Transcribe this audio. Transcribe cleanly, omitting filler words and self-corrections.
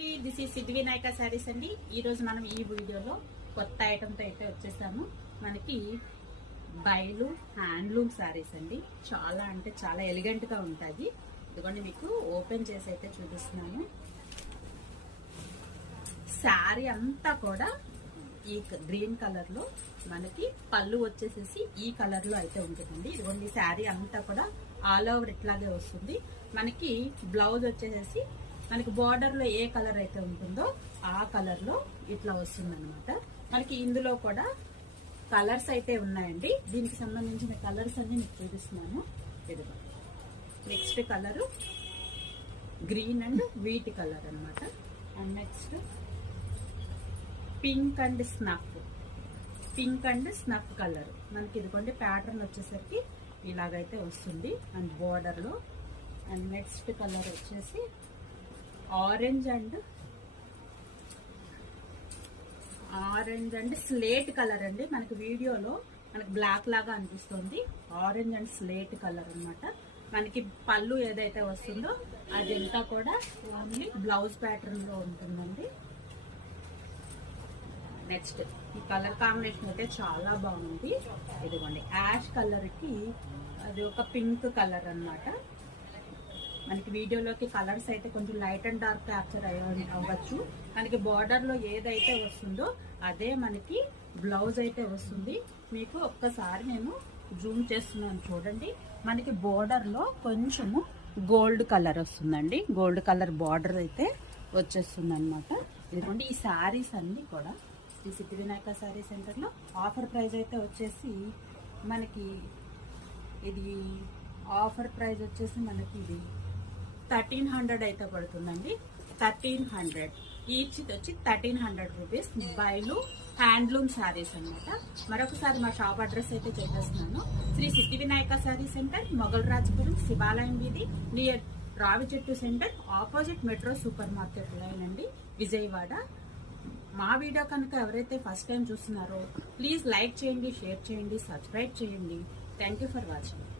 This ఈ సిద్ధి వినాయక శారీస్ అండి. ఈరోజు మనం ఈ వీడియోలో కొత్త ఐటమ్తో అయితే వచ్చేసాము. మనకి బయలు హ్యాండ్లూమ్ శారీస్ అండి. చాలా అంటే చాలా ఎలిగెంట్గా ఉంటుంది. ఇదిగోండి మీకు ఓపెన్ చేసి అయితే చూపిస్తున్నాను. శారీ అంతా కూడా ఈ గ్రీన్ కలర్ లో మనకి పళ్ళు వచ్చేసేసి ఈ కలర్ లో అయితే ఉంటుందండి. ఇదిగోండి శారీ అంతా కూడా ఆల్ ఓవర్ ఇట్లాగే వస్తుంది. మనకి బ్లౌజ్ వచ్చేసేసి మనకి బార్డర్ లో ఏ కలర్ అయితే ఉంటుందో ఆ కలర్ లో ఇట్లా వస్తుంది అనమాట. మనకి ఇందులో కూడా కలర్స్ అయితే ఉన్నాయండి. దీనికి సంబంధించిన కలర్స్ అన్ని మీకు చూపిస్తున్నాను. ఇదిగో next colour green and wheat colour అనమాట. And next pink and snuff colour. మనకి ఇదిగోండి ప్యాటర్న్ వచ్చేసరికి ఇలాగైతే వస్తుంది అండ్ బోర్డర్ లో. అండ్ నెక్స్ట్ కలర్ వచ్చేసి ఆరెంజ్ అండ్ స్లేట్ కలర్ అండి. మనకి వీడియోలో మనకి బ్లాక్ లాగా అనిపిస్తుంది. ఆరెంజ్ అండ్ స్లేట్ కలర్ అన్నమాట. మనకి పళ్ళు ఏదైతే వస్తుందో అదంతా కూడా ఓన్లీ బ్లౌజ్ ప్యాటర్న్ లో ఉంటుందండి. నెక్స్ట్ ఈ కలర్ కాంబినేషన్ అయితే చాలా బాగుంది. ఇదిగోండి యాష్ కలర్ కి అది ఒక పింక్ కలర్ అన్నమాట. మనకి వీడియోలోకి కలర్స్ అయితే కొంచెం లైట్ అండ్ డార్క్ క్యాప్చర్ అవ్వచ్చు. మనకి బార్డర్ లో ఏదైతే వస్తుందో అదే మనకి బ్లౌజ్ అయితే వస్తుంది. మీకు ఒక్కసారి నేను జూమ్ చేస్తున్నాను చూడండి. మనకి బార్డర్ లో కొంచెము గోల్డ్ కలర్ వస్తుందండి. గోల్డ్ కలర్ బార్డర్ అయితే వచ్చేస్తుంది అనమాట. ఇదిగోండి ఈ శారీస్ అన్ని కూడా శ్రీ సిద్ధి వినాయక శారీ సెంటర్లో ఆఫర్ ప్రైస్ అయితే వచ్చేసి మనకి ఇది ఆఫర్ ప్రైస్ వచ్చేసి మనకి ఇది 1300 అయితే పడుతుందండి. 1300 ఈచ్ వచ్చి 1300 రూపీస్. బయలు హ్యాండ్లూమ్ శారీస్ అనమాట. మరొకసారి మా షాప్ అడ్రస్ అయితే చెప్పేస్తున్నాను. శ్రీ సిద్ధి వినాయక శారీ సెంటర్, మొగల్ రాజపురం, శివాలయం వీధి, నియర్ రావి చెట్టు centre, opposite metro super market line అండి, విజయవాడ. మా వీడియో కనుక ఎవరైతే ఫస్ట్ టైం చూస్తున్నారో ప్లీజ్ లైక్ చేయండి, షేర్ చేయండి, సబ్స్క్రైబ్ చేయండి. Thank you for watching.